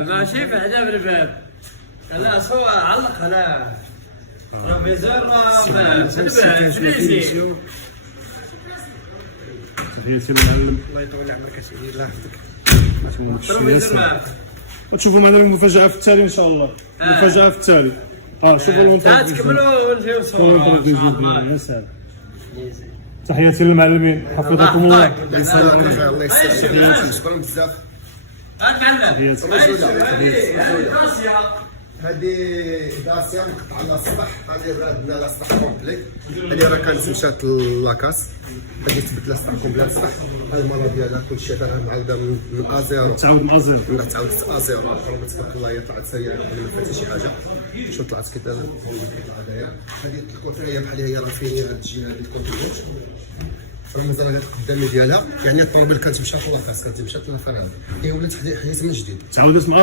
ماشي في حجاب الباب. خلاص هو علق هنا. بروفيسور فليسي. تحياتي للمعلم. الله يطول عمرك اسيدي الله يحفظك. بروفيسور وتشوفوا معنا المفاجأة في التالي إن شاء الله. المفاجأة في التالي. شوفوا الونتر. تكملوا ونجيو صور. يا سلام. تحياتي للمعلمين حفظكم الله. الله يسلمك شكرا بزاف. المعلم. هذه داسيا نقطع على الصباح، هذه رادنا على الصباح كومبلي، هذه راه كانت مشات لاكاس، هذه تبدل الصباح كومبلي الصباح، هذه المرة ديالها كلشي دارها معاودة من ازيرو، تعاود مع زيرو. ولا تعاود ازيرو، تبارك الله هي طلعت سيئة ما فاتها شي حاجة، شو طلعت كي طلع دايرة، هذه الكوترة هي بحال هي راه فين هاد الجهة اللي تكون تجوج، راه مازال هاد القدامي ديالها، يعني الطوموبيل كانت مشات لاكاس، كانت مشات لافران، هي ولات حيت من جديد. تعاودت مع